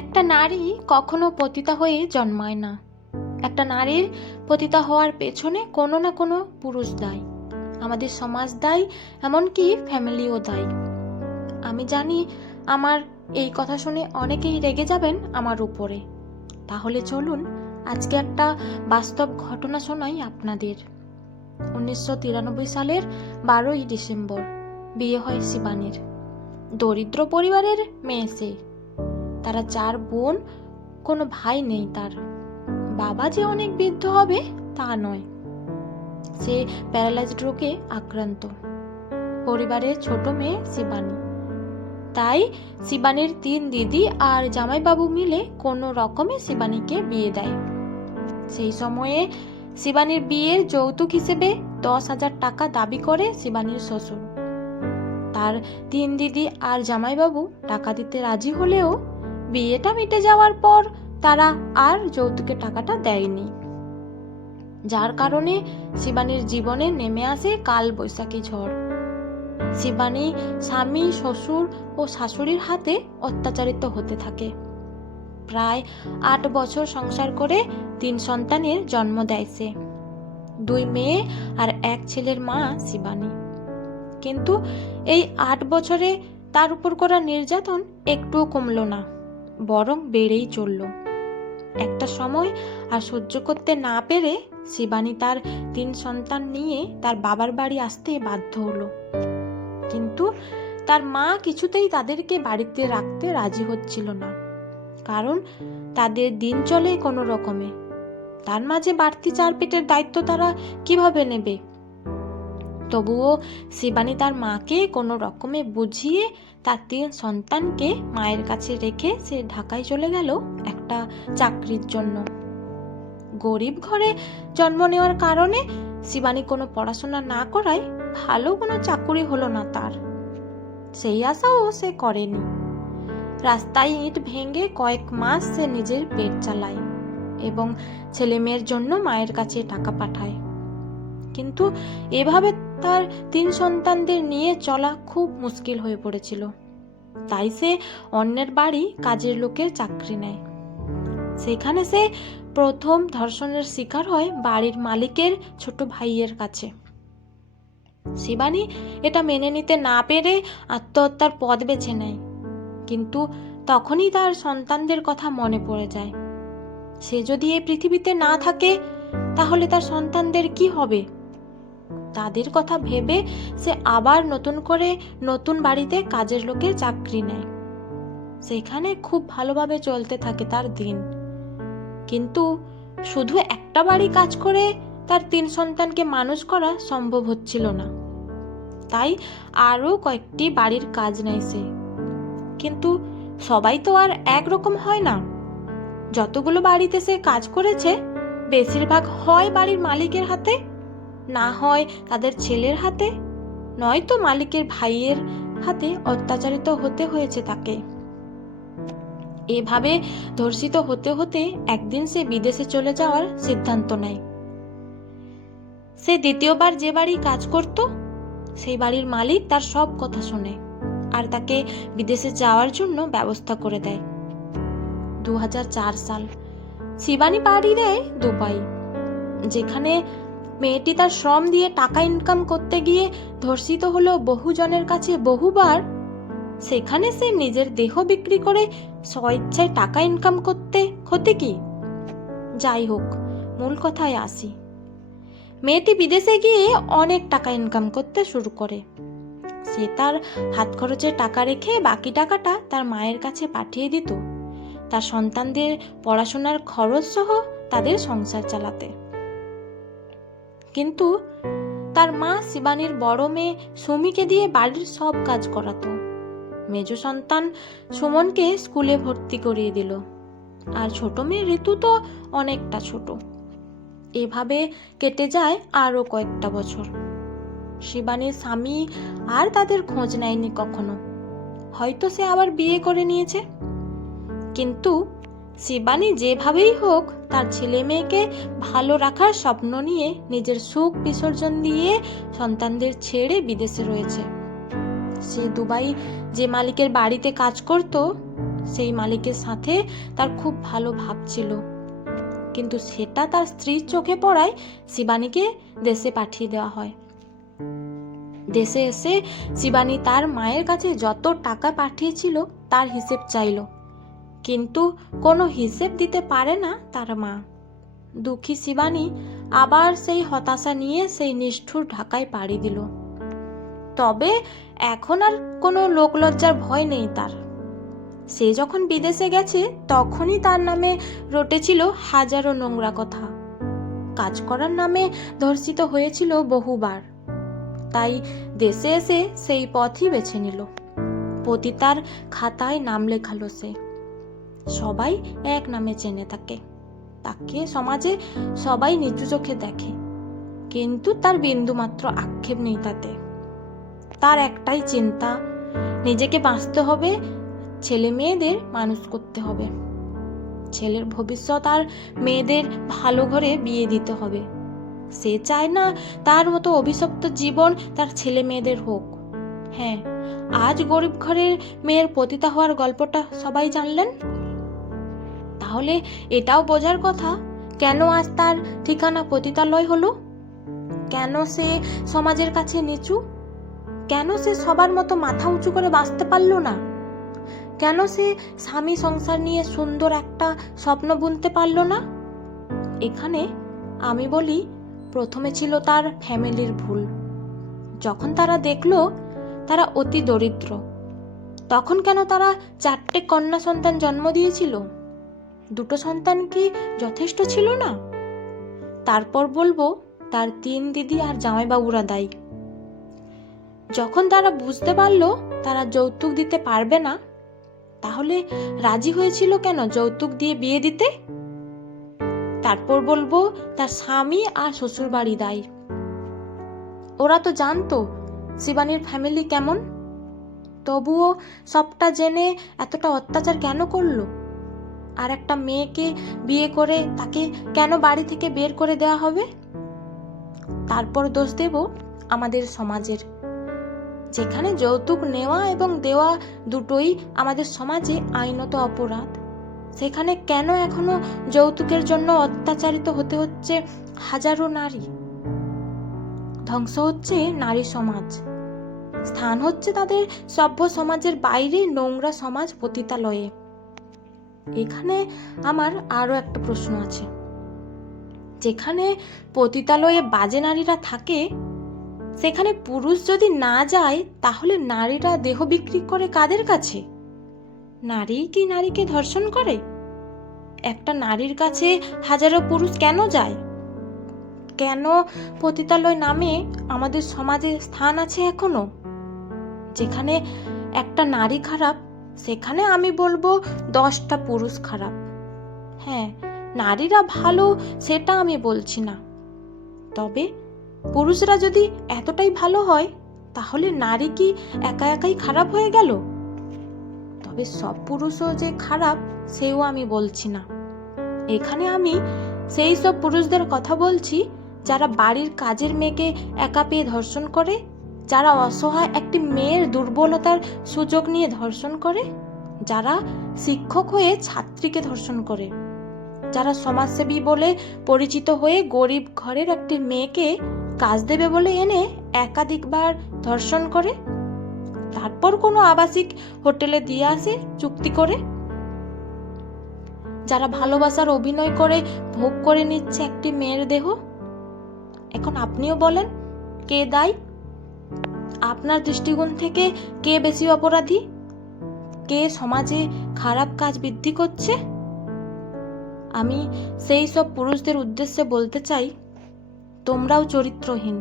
একটা নারী কখনো পতিতা হয়ে জন্মায় না। একটা নারীর পতিতা হওয়ার পেছনে কোনো না কোনো পুরুষ দায়ী, আমাদের সমাজ দায়ী, এমনকি ফ্যামিলিও দায়ী। আমি জানি আমার এই কথা শুনে অনেকেই রেগে যাবেন আমার উপরে। তাহলে চলুন আজকে একটা বাস্তব ঘটনা শোনাই আপনাদের। 1993 সালের 12ই ডিসেম্বর বিয়ে হয় শিবানীর। দরিদ্র পরিবারের মেয়ে সে। তারা 4 বোন, কোনো ভাই নেই তার। বাবা যে অনেক বৃদ্ধ হবে তা নয়, সে প্যারালাইজড রোগে আক্রান্ত। পরিবারের ছোট মেয়ে শিবানী। তাই শিবানীর 3 দিদি আর জামাইবাবু মিলে কোনো রকমে শিবানীকে বিয়ে দেয়। সেই সময়ে শিবানীর বিয়ের যৌতুক হিসেবে 10,000 টাকা দাবি করে শিবানীর শ্বশুর। তার 3 দিদি আর জামাইবাবু টাকা দিতে রাজি হলেও বিয়েটা মিটে যাওয়ার পর তারা আর যৌতুকের টাকাটা দেয়নি, যার কারণে শিবানীর জীবনে নেমে আসে কাল বৈশাখী ঝড়। শিবানী স্বামী, শ্বশুর ও শাশুড়ির হাতে অত্যাচারিত হতে থাকে। প্রায় 8 বছর সংসার করে 3 সন্তানের জন্ম দেয় সে। 2 মেয়ে আর 1 ছেলের মা শিবানী। কিন্তু এই 8 বছরে তার উপর করা নির্যাতন একটুও কমলো না, বরং বেড়েই চলল। একটা সময় আর সহ্য করতে না পেরে শিবানী তার 3 সন্তান নিয়ে তার বাবার বাড়ি আসতে বাধ্য হলো। কিন্তু তার মা কিছুতেই তাদেরকে বাড়িতে রাখতে রাজি হচ্ছিল না, কারণ তাদের দিন চলে কোনো রকমে। তার মাঝে বাড়তি 4 পেটের দায়িত্ব তারা কিভাবে নেবে? তবুও শিবানী তার মাকে কোনো রকমে বুঝিয়ে তার 3 সন্তানকে মায়ের কাছে রেখে সে ঢাকায় চলে গেল একটা চাকরির জন্য। গরিব ঘরে জন্ম নেওয়ার কারণে শিবানী কোনো পড়াশোনা না করায় ভালো কোনো চাকরি হলো না তার। সেই আশাও সে করেনি। রাস্তায় ইট ভেঙে কয়েক মাস সে নিজের পেট চালায় এবং ছেলে মেয়ের জন্য মায়ের কাছে টাকা পাঠায়। কিন্তু এভাবে তার 3 সন্তানদের নিয়ে চলা খুব মুশকিল হয়ে পড়েছিল। তাই সে অন্যের বাড়ি কাজের লোকের চাকরি নেয়। সেখানে সে প্রথম ধর্ষণের শিকার হয় বাড়ির মালিকের ছোট ভাইয়ের কাছে। শিবানী এটা মেনে নিতে না পেরে আত্মহত্যার পথ বেছে নেয়, কিন্তু তখনই তার সন্তানদের কথা মনে পড়ে যায়। সে যদি এই পৃথিবীতে না থাকে তাহলে তার সন্তানদের কি হবে? তাদের কথা ভেবে সে আবার নতুন করে নতুন বাড়িতে কাজের লোকের চাকরি নেয়। সেখানে খুব ভালোভাবে চলতে থাকে তার দিন। কিন্তু শুধু একটা বাড়ি কাজ করে তার 3 সন্তানকে মানুষ করা সম্ভব হচ্ছিল না। তাই আরও কয়েকটি বাড়ির কাজ নেয় সে। কিন্তু সবাই তো আর একরকম হয় না। যতগুলো বাড়িতে সে কাজ করেছে বেশিরভাগ হয় বাড়ির মালিকের হাতে, না হয় তাদের ছেলের হাতে, নয়তো মালিকের ভাইয়ের হাতে অত্যাচারিত হতে হয়েছে তাকে। এভাবে ধর্ষিত হতে হতে একদিন সে বিদেশে চলে যাওয়ার সিদ্ধান্ত নেয়। সে দ্বিতীয়বার যে বাড়ি কাজ করত সেই বাড়ির মালিক তার সব কথা শোনে আর তাকে বিদেশে যাওয়ার জন্য ব্যবস্থা করে দেয়। 2004 সাল শিবানী পাড়ি দেয় দুবাই, যেখানে মেয়েটি তার শ্রম দিয়ে টাকা ইনকাম করতে গিয়ে ধর্ষিত হলো বহুজনের কাছে বহুবার। সেখানে সে নিজের দেহ বিক্রি করে স্বেচ্ছায় টাকা ইনকাম করতে ক্ষতি কি? যাই হোক, মূল কথায় আসি। মেয়েটি বিদেশে গিয়ে অনেক টাকা ইনকাম করতে শুরু করে। সে তার হাত খরচের টাকা রেখে বাকি টাকাটা তার মায়ের কাছে পাঠিয়ে দিত তার সন্তানদের পড়াশোনার খরচ সহ তাদের সংসার চালাতে। কিন্তু তার মা শিবানীর বড় মেয়ে সুমিকে দিয়ে বাড়ির সব কাজ করাতো। মেজ সন্তান সুমনকে স্কুলে ভর্তি করিয়ে দিল, আর ছোট মেয়ে ঋতু তো অনেকটা ছোট। এভাবে কেটে যায় আরও কয়েকটা বছর। শিবানীর স্বামী আর তাদের খোঁজ নেয়নি কখনো। হয়তো সে আবার বিয়ে করে নিয়েছে। কিন্তু শিবানী যেভাবেই হোক তার ছেলে মেয়েকে ভালো রাখার স্বপ্ন নিয়ে নিজের সুখ বিসর্জন দিয়ে সন্তানদের ছেড়ে বিদেশে রয়েছে। সে দুবাই যে মালিকের বাড়িতে কাজ করত সেই মালিকের সাথে তার খুব ভালো ভাব ছিল, কিন্তু সেটা তার স্ত্রীর চোখে পড়ায় শিবানীকে দেশে পাঠিয়ে দেওয়া হয়। দেশে এসে শিবানী তার মায়ের কাছে যত টাকা পাঠিয়েছিল তার হিসেব চাইল, কিন্তু কোনো হিসেব দিতে পারে না তার মা। দুঃখী শিবানী আবার সেই হতাশা নিয়ে সেই নিষ্ঠুর ঢাকায় পাড়ি দিল। তবে এখন আর কোনো লোকলজ্জার ভয় নেই তার। সে যখন বিদেশে গেছে তখনই তার নামে রটেছিল হাজারো নোংরা কথা। কাজ করার নামে ধর্ষিত হয়েছিল বহুবার, তাই দেশে এসে সেই পথই বেছে নিল। পতিতার খাতায় নাম লেখালো সে। সবাই এক নামে চেনে তাকে, তাকে সমাজে সবাই নিচু চোখে দেখে, কিন্তু তার বিন্দুমাত্র আক্ষেপ নেই তাতে। তার একটাই চিন্তা, নিজেকে বাঁচতে হবে, ছেলে মেয়েদের মানুষ করতে হবে, ছেলের ভবিষ্যৎ আর মেয়েদের ভালো ঘরে বিয়ে দিতে হবে। সে চায় না তার মতো অভিশপ্ত জীবন তার ছেলে মেয়েদের হোক। হ্যাঁ, আজ গরিব ঘরের মেয়ের পতিতা হওয়ার গল্পটা সবাই জানলেন। তাহলে এটাও বোঝার কথা, কেন আজ তার ঠিকানা পতিতালয় হলো, কেন সে সমাজের কাছে নিচু, কেন সে সবার মতো মাথা উঁচু করে বাঁচতে পারল না, কেন সে স্বামী সংসার নিয়ে সুন্দর একটা স্বপ্ন বুনতে পারল না। এখানে আমি বলি, প্রথমে ছিল তার ফ্যামিলির ভুল। যখন তারা দেখলো তারা অতি দরিদ্র, তখন কেন তারা 4টে কন্যা সন্তান জন্ম দিয়েছিল? 2টো সন্তান কি যথেষ্ট ছিল না? তারপর বলবো তার 3 দিদি আর জামাইবাবুরা দায়ী। যখন তারা বুঝতে পারলো তারা যৌতুক দিতে পারবে না, তাহলে রাজি হয়েছিল কেন যৌতুক দিয়ে বিয়ে দিতে? তারপর বলবো তার স্বামী আর শ্বশুর বাড়ি দায়ী। ওরা তো জানতো শিবানীর ফ্যামিলি কেমন, তবুও সবটা জেনে এতটা অত্যাচার কেন করলো? আর একটা মেয়েকে বিয়ে করে তাকে কেন বাড়ি থেকে বের করে দেওয়া হবে? তারপর দোষ দেব আমাদের সমাজের, যেখানে যৌতুক নেওয়া এবং দেওয়া দুটোই আমাদের সমাজে আইনত অপরাধ। সেখানে কেন এখনো যৌতুকের জন্য অত্যাচারিত হতে হচ্ছে হাজারো নারী? ধ্বংস হচ্ছে নারী সমাজ, স্থান হচ্ছে তাদের সভ্য সমাজের বাইরে নোংরা সমাজ পতিতালয়ে। এখানে আমার আরো একটা প্রশ্ন আছে, যেখানে পতিতালয়ে বাজে নারীরা থাকে সেখানে পুরুষ যদি না যায়, তাহলে নারীরা দেহ বিক্রি করে কাদের কাছে? নারী কি নারীকে ধর্ষণ করে? একটা নারীর কাছে হাজারো পুরুষ কেন যায়? কেন পতিতালয় নামে আমাদের সমাজে স্থান আছে এখনো? যেখানে একটা নারী খারাপ, সেখানে আমি বলবো 10টা পুরুষ খারাপ। হ্যাঁ, নারীরা ভালো সেটা আমি বলছি না, তবে পুরুষরা যদি এতটাই ভালো হয় তাহলে নারী কি একা একাই খারাপ হয়ে গেল? তবে সব পুরুষও যে খারাপ সেও আমি বলছি না। এখানে আমি সেই সব পুরুষদের কথা বলছি যারা বাড়ির কাজের মেয়েকে একা পেয়ে ধর্ষণ করে, যারা অসহায় একটি মেয়ের দুর্বলতার সুযোগ নিয়ে ধর্ষণ করে, যারা শিক্ষক হয়ে ছাত্রীকে ধর্ষণ করে, যারা সমাজসেবী বলে পরিচিত হয়ে গরিব ঘরের একটি মেয়েকে কাজ দেবে বলে এনে একাধিকবার ধর্ষণ করে, তারপর কোনো আবাসিক হোটেলে দিয়ে আসে চুক্তি করে, যারা ভালোবাসার অভিনয় করে ভোগ করে নিচ্ছে একটি মেয়ের দেহ। এখন আপনিও বলেন, কে দায়ী? আপনার দৃষ্টিকোণ থেকে কে বেশি অপরাধী? কে সমাজে খারাপ কাজ বৃদ্ধি করছে? আমি সেই সব পুরুষদের উদ্দেশ্যে বলতে চাই, তোমরাও চরিত্রহীন,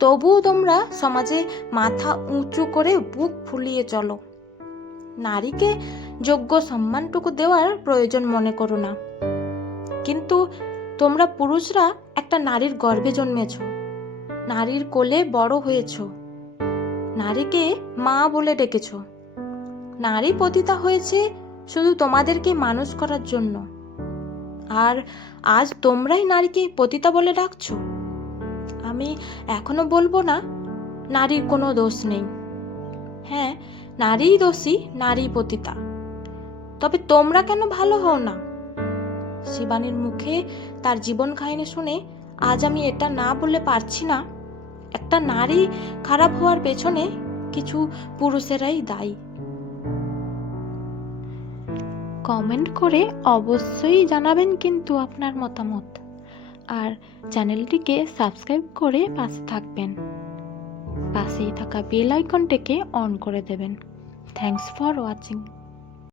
তবুও তোমরা সমাজে মাথা উঁচু করে বুক ফুলিয়ে চলো। নারীকে যোগ্য সম্মানটুকু দেওয়ার প্রয়োজন মনে করো না, কিন্তু তোমরা পুরুষরা একটা নারীর গর্ভে জন্মেছ, নারীর কোলে বড় হয়েছ, নারীকে মা বলে ডেকেছ। নারী পতিতা হয়েছে শুধু তোমাদেরকে মানুষ করার জন্য, আর আজ তোমরাই নারীকে পতিতা বলে ডাকছো। আমি এখনো বলবো না নারীর কোনো দোষ নেই। হ্যাঁ, নারীই দোষী, নারী পতিতা, তবে তোমরা কেন ভালো হও না? শিবানীর মুখে তার জীবন কাহিনী শুনে আজ আমি এটা না বলে পারছি না, একটা নারী খারাপ হওয়ার পেছনে কিছু পুরুষেরাই দায়ী। কমেন্ট করে অবশ্যই জানাবেন কিন্তু আপনার মতামত, আর চ্যানেলটিকে সাবস্ক্রাইব করে পাশে থাকবেন। পাশেই থাকা বেল আইকনটিকে অন করে দেবেন। Thanks for watching.